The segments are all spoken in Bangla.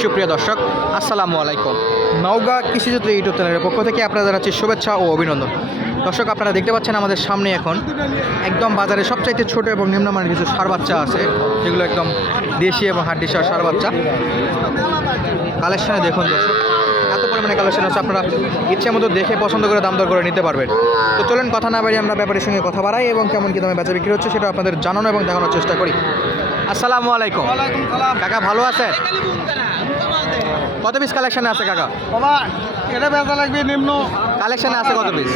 সুপ্রিয় দর্শক, আসসালামু আলাইকুম। নওগাঁ কৃষিযুদ্ধ ইউটিউব চ্যানেলের পক্ষ থেকে আপনারা জানাচ্ছি শুভেচ্ছা ও অভিনন্দন। দর্শক, আপনারা দেখতে পাচ্ছেন আমাদের সামনে এখন একদম বাজারে সবচাইতে ছোট এবং নিম্নমানের কিছু সার বাচ্চা আছে, যেগুলো একদম দেশি এবং হাড্ডি সার সার বাচ্চা। কালেকশনে দেখুন দর্শক, এত পরিমাণে কালেকশন আছে, আপনারা ইচ্ছে মতো দেখে পছন্দ করে দাম দর করে নিতে পারবেন। তো চলেন, কথা না বাড়িয়ে আমরা ব্যাপারের সঙ্গে কথা বাড়াই এবং কেমন কী দামে বেচা বিক্রি হচ্ছে সেটা আপনাদের জানানো এবং দেখানোর চেষ্টা করি। আসসালামু আলাইকুম। ওয়ালাইকুম কাকা ভালো আছেন? কত পিস কালেকশনে আছে কাকা? বাবা এটা বেচা লাগবে নিম্ন। কালেকশনে আছে কত পিস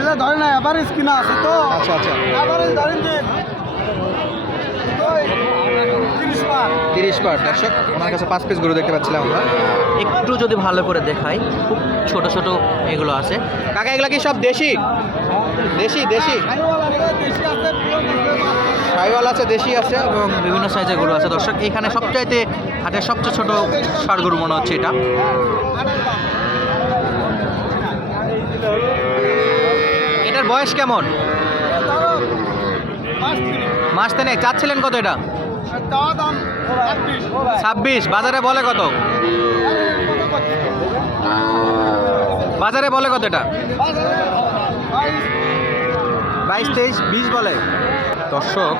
এটা ধরে না এভারেজ কিনা আছে তো। আচ্ছা আচ্ছা। এভারেজ ধরেন যে তিরিশ পার। তিরিশ পার দর্শক আমার কাছে পাঁচ পিস গরু দেখতে পাচ্ছিলাম আমরা। একটু যদি ভালো করে দেখাই খুব ছোট ছোট এগুলো আছে। কাকা এগুলো কি সব দেশি? দেশি দেশি। সাইওয়াল আছে, দেশি আছে। এবং বিভিন্ন সাইজের গরু আছে। দর্শক, এখানে সবচাইতে হাটের সবচেয়ে ছোট সার গরু মনে হচ্ছে এটা। এটার বয়স কেমন? মাস তিনেক। চাচ্ছিলেন কত এটা? ছাব্বিশ। বাজারে বলে কত? বাজারে বলে কত এটা? বাইশ, তেইশ, বিশ বলে। দর্শক,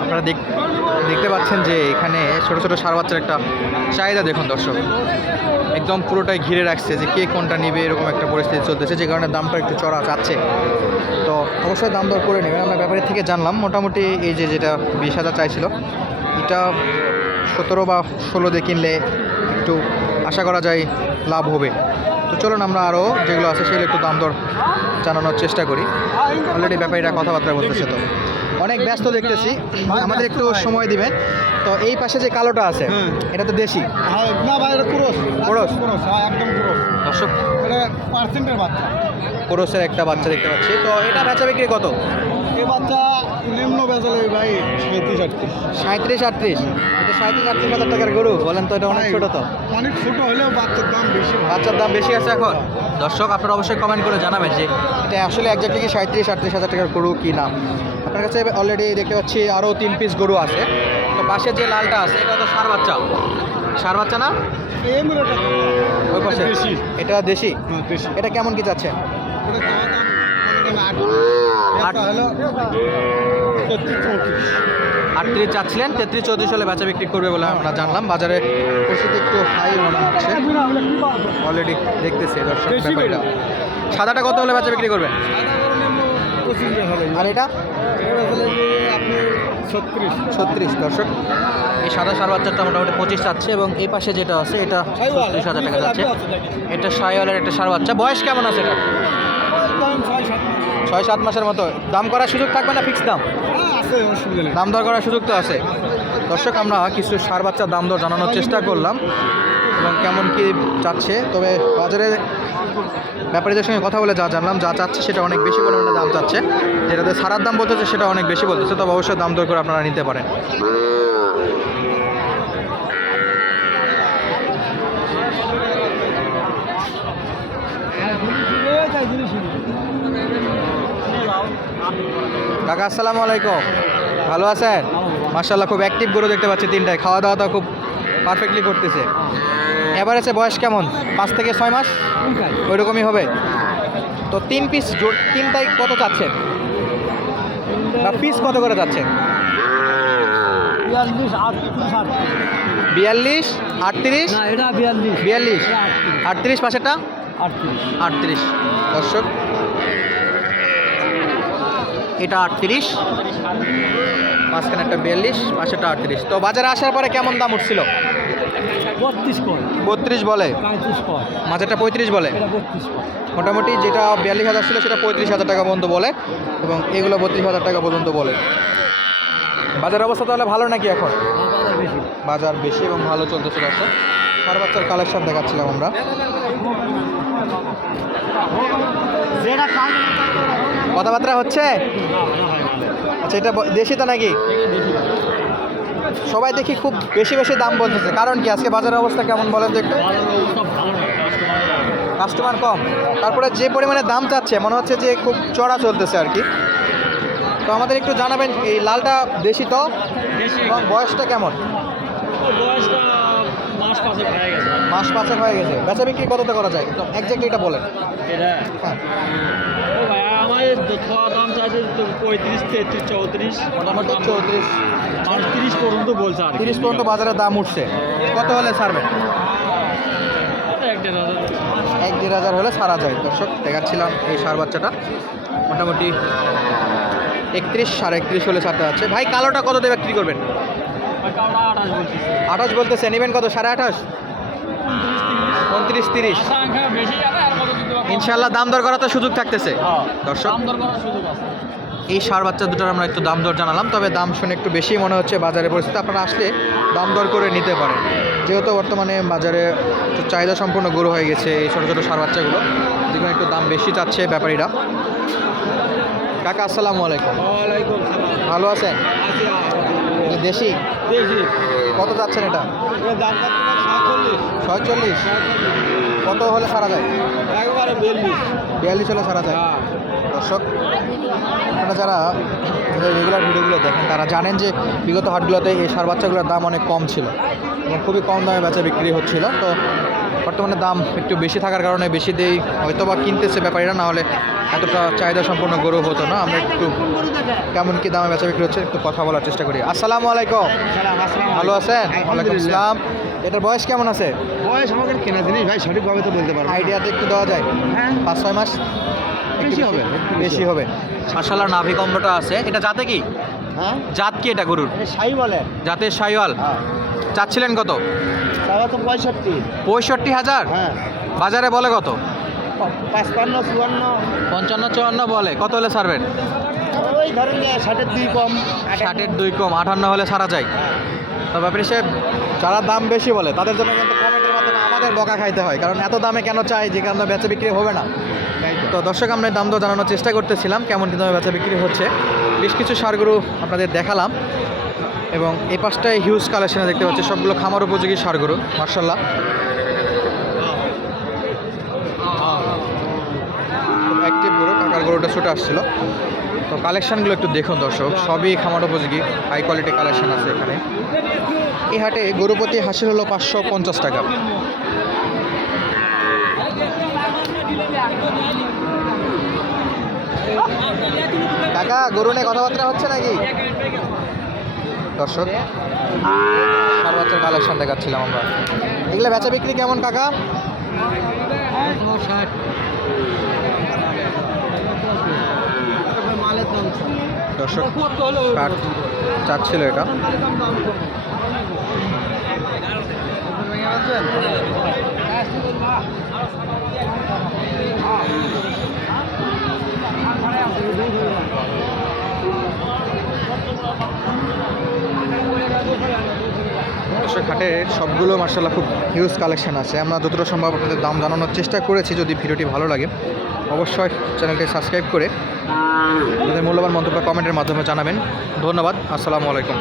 আপনারা দেখ- দেখতে পাচ্ছেন যে এখানে ছোট ছোট সার বাচ্চার একটা চাহিদা দেখুন দর্শক। একদম পুরোটাই ঘিরে রাখছে যে কে কোনটা নিবে, এরকম একটা পরিস্থিতি চলতেছে, যে কারণে দামটা একটু চড়া চাচ্ছে তো অবশ্যই দাম দর করে নেবেন। আমরা ব্যাপারের থেকে জানলাম, মোটামুটি এই যে যেটা বিশ হাজার চাইছিল, এটা সতেরো বা ষোলো দিয়ে কিনলে একটু আশা করা যায় লাভ হবে। তো চলুন আমরা আরও যেগুলো আছে সেগুলো একটু দাম দর জানানোর চেষ্টা করি। অলরেডি ব্যাপারীরা কথাবার্তা বলতেছে তো। অনেক ব্যস্ত দেখতেছি। আমাদের একটু সময় দিবেন তো এই পাশে যে কালোটা আছে এটা তো দেশি? না ভাই এটা কুরস। কুরস? কুরস হ্যাঁ একদম কুরস। দর্শক এটা পার্সেন্টের বাচ্চা। কোরসের একটা বাচ্চা দেখতে পাচ্ছি। তো এটা বেচা বিক্রি কত? এই বাচ্চা নিম্ন লাগবে ভাই সাঁত্রিশ আটত্রিশ। সাঁত্রিশ আটত্রিশ? এটা সাঁত্রিশ আটত্রিশ হাজার টাকার গরু বলেন তো এটা অনেক ছোটো তো। অনেক ছোট হলেও বাচ্চার দাম বেশি বাচ্চার দাম বেশি আছে এখন? দর্শক আপনারা অবশ্যই কমেন্ট করে জানাবেন যে এটা আসলে একজাক্টলি কি সাঁত্রিশ আটত্রিশ হাজার টাকার গরু কি না? আপনার কাছে অলরেডি দেখতে পাচ্ছি আরও তিন পিস গরু আছে। তো পাশে যে লালটা আছে এটা তো সার বাচ্চা। সার বাচ্চা না? ওই পাশে। এটা দেশি। হ্যাঁ এটা কেমন কি যাচ্ছে? আটত্রিশ চাচ্ছিলেন তেত্রিশ চৌত্রিশ হলে বেচা বিক্রি করবে বলে আমরা জানলাম। বাজারে পরিস্থিতি একটু হাই মনে হচ্ছে। অলরেডি দেখতেছি দর্শক ব্যাপারীরা। সাদাটা কত হলে বেচা বিক্রি করবেন আর এটা? ছত্রিশ। ছত্রিশ দর্শক। এই সাদা সার বাচ্চাটা মোটামুটি পঁচিশ চাচ্ছে এবং এই পাশে যেটা আছে এটা ছত্রিশ হাজার টাকা যাচ্ছে। এটা সাইওয়ালের একটা সার বাচ্চা। বয়স কেমন আছে এটা ছয় সাত মাসের মতো। দাম করার সুযোগ থাকবে না ফিক্স দাম? হ্যাঁ, দাম দর করার সুযোগ তো আছে। দর্শক আমরা কিছু সার বাচ্চার দাম দর জানানোর চেষ্টা করলাম এবং কেমন কি চাচ্ছে তবে বাজারে ব্যাপারীদের সঙ্গে কথা বলে যা জানলাম যা চাচ্ছে সেটা অনেক বেশি পরিমাণে দাম চাচ্ছে। যেটাতে সারার দাম বলতেছে সেটা অনেক বেশি বলতেছে তবে অবশ্যই দাম দর করে আপনারা নিতে পারেন। কাকা আসসালামু আলাইকুম। ভালো আছেন? মার্শাল্লাহ খুব অ্যাক্টিভ গরু দেখতে পাচ্ছি তিনটায়। খাওয়া দাওয়াটা খুব পারফেক্টলি করতেছে। এভারেজে বয়স কেমন? পাঁচ থেকে ছয় মাস? ওই রকমই হবে। তো তিন পিস তিনটাই কত চাচ্ছেন? বা পিস কত করে যাচ্ছেন বিয়াল্লিশ আটত্রিশ? বিয়াল্লিশ। আটত্রিশ পাশেরটা? আটত্রিশ। আটত্রিশ। দর্শক এটা আটত্রিশ। মাঝখানে একটা বিয়াল্লিশ পাশেটা আটত্রিশ। তো বাজারে আসার পরে কেমন দাম উঠছিল? বত্রিশ বলে? মাঝেরটা পঁয়ত্রিশ বলে? মোটামুটি যেটা বিয়াল্লিশ হাজার ছিল সেটা পঁয়ত্রিশ হাজার টাকা পর্যন্ত বলে এবং এগুলো বত্রিশ হাজার টাকা পর্যন্ত বলে। বাজার অবস্থা তাহলে ভালো নাকি এখন? বাজার বেশি। এবং ভালো চলতেছে দর্শক সার বাচ্চার কালেকশন দেখাচ্ছিলাম আমরা। কথাবার্তা হচ্ছে? আচ্ছা এটা দেশি তো নাকি? সবাই দেখি খুব বেশি বেশি দাম বলতেছে। কারণ কি, আজকে বাজারের অবস্থা কেমন বলেন তো একটু? কাস্টমার কম। তারপরে যে পরিমাণে দাম চাচ্ছে, মনে হচ্ছে যে খুব চড়া চলতেছে আর কি। তো আমাদের একটু জানাবেন, এই লালটা দেশি তো? এবং বয়সটা কেমন? বয়সটা মাস পাঁচেক মাস পাঁচেক হয়ে গেছে। বেচা বিক্রি কততে করা যায়? একদম একজাক্টলি এটা বলেন। এটা? হ্যাঁ। আমাদের দাম চাইছে পঁয়ত্রিশ তেত্রিশ চৌত্রিশ। মোটামুটি চৌত্রিশ। আটত্রিশ পর্যন্ত বলছে আর তিরিশ পর্যন্ত বাজারে দাম উঠছে। কত হলে ছাড়বেন? এক দেড় হাজার। হলে সারা যায়। দর্শক দেখাচ্ছিলাম এই সার বাচ্চাটা। মোটামুটি একত্রিশ সাড়ে একত্রিশ হলে ছাড়তে যাচ্ছে। ভাই কালোটা কত দিয়ে বিক্রি করবেন? আঠাশ বলতেছে। নেবেন কত? সাড়ে আঠাশ? উনত্রিশ তিরিশ? ইনশাল্লাহ দাম দর করা তো সুযোগ থাকতেছে হ্যাঁ। দর্শক। দাম দর করার সুযোগ আছে। এই সার বাচ্চা দুটোর আমরা একটু দাম দর জানালাম তবে দাম শুনে একটু বেশি মনে হচ্ছে বাজারে পরিস্থিতি। আপনারা আসলে দাম দর করে নিতে পারেন। যেহেতু বর্তমানে বাজারে একটু চাহিদা সম্পূর্ণ গরু হয়ে গেছে এই ছোটো ছোটো সার বাচ্চাগুলো যেগুলো একটু দাম বেশি চাচ্ছে ব্যাপারীরা। কাকা আসসালামু আলাইকুম। ওয়ালাইকুম ভালো আছেন? দেশি? কত যাচ্ছেন এটা? ছয় চল্লিশ ছয়চল্লিশ? কত হলে সারা যায়? একবারে বিয়াল্লিশ। বিয়াল্লিশ হলে সারা যায়? হ্যাঁ। দর্শক আপনারা যারা রেগুলার ভিডিওগুলো দেখেন তারা জানেন যে বিগত হাটগুলোতে এই সার বাচ্চাগুলোর দাম অনেক কম ছিল এবং খুবই কম দামে বেচা বিক্রি হচ্ছিল। তো বর্তমানে দাম একটু বেশি থাকার কারণে বেশি দেই হয়তো বা কিনতেছে ব্যাপারীরা না হলে এতটা চাহিদা সম্পন্ন গরু হতো না। আমরা একটু কেমন কি দামে বেচা বিক্রি হচ্ছে একটু কথা বলার চেষ্টা করি। আসসালামু আলাইকুম। ভালো আছেন? ওয়ালাইকুম আসসালাম। এটার বয়স কেমন আছে? বয়স আমাদের কেনা জিনিস ভাই সঠিকভাবে তো বলতে পারব না। আইডিয়াতে একটু দেওয়া যায়? হ্যাঁ। পাঁচ ছয় মাস? বেশি হবে বেশি হবে। মাসাল্লাহ নাভি কম্বটা আছে। এটা জাতে কি? হ্যাঁ। জাত কি এটা গরুর? এটা সাই জাতের সাইওয়াল হ্যাঁ। চাচ্ছিলেন কত? পঁয়ষট্টি। পঁয়ষট্টি হাজার? হ্যাঁ। বাজারে বলে কত? পাঁচপান্ন চুয়ান্ন। পঞ্চান্ন চুয়ান্ন বলে। কত হলে ছাড়বেন? ওই ধরেন ষাটের দুই কম ষাটের দুই কম আটান্ন হলে সারা যায়। তো ব্যাপারে সে যারা দাম বেশি বলে তাদের জন্য কিন্তু কমেন্টের মাধ্যমে আমাদের বকা খাইতে হয়। কারণ এত দামে কেন চাই? যে কারণে বেচা বিক্রি হবে না। তো। দর্শক আমরা দাম দর জানানোর চেষ্টা করতেছিলাম কেমন কি দামে বেচা বিক্রি হচ্ছে। বেশ কিছু সারগুলো আপনাদের দেখালাম। এবং এই পাশটায় হিউজ কালেকশনে দেখতে পাচ্ছি, সবগুলো খামার উপযোগী সারগুলো মার্শাল্লাহ অ্যাক্টিভ গরু, কাকার গরুটা ছুটে আসছিল। তো কালেকশানগুলো একটু দেখুন দর্শক, সবই খামার উপযোগী হাই কোয়ালিটি কালেকশন আছে এখানে। এই হাটে গরু প্রতি হাসিল হলো পাঁচশো পঞ্চাশ টাকা। কাকা, গরু নিয়ে কথাবার্তা হচ্ছে নাকি? দর্শক। সার বাচ্চার কালেকশন দেখাচ্ছিলাম আমরা। এগুলো বেচা বিক্রি কেমন কাকা? দর্শক চাচ্ছিল এটা। দর্শক হাটে সবগুলো মার্শাল্লাহ খুব হিউজ কালেকশন আছে। আমরা যতটা সম্ভব আপনাদের দাম জানানোর চেষ্টা করেছি, যদি ভিডিওটি ভালো লাগে। অবশ্যই চ্যানেলটি সাবস্ক্রাইব করে আপনাদের মূল্যবান মন্তব্য কমেন্টের মাধ্যমে জানাবেন। ধন্যবাদ, আসসালামু আলাইকুম।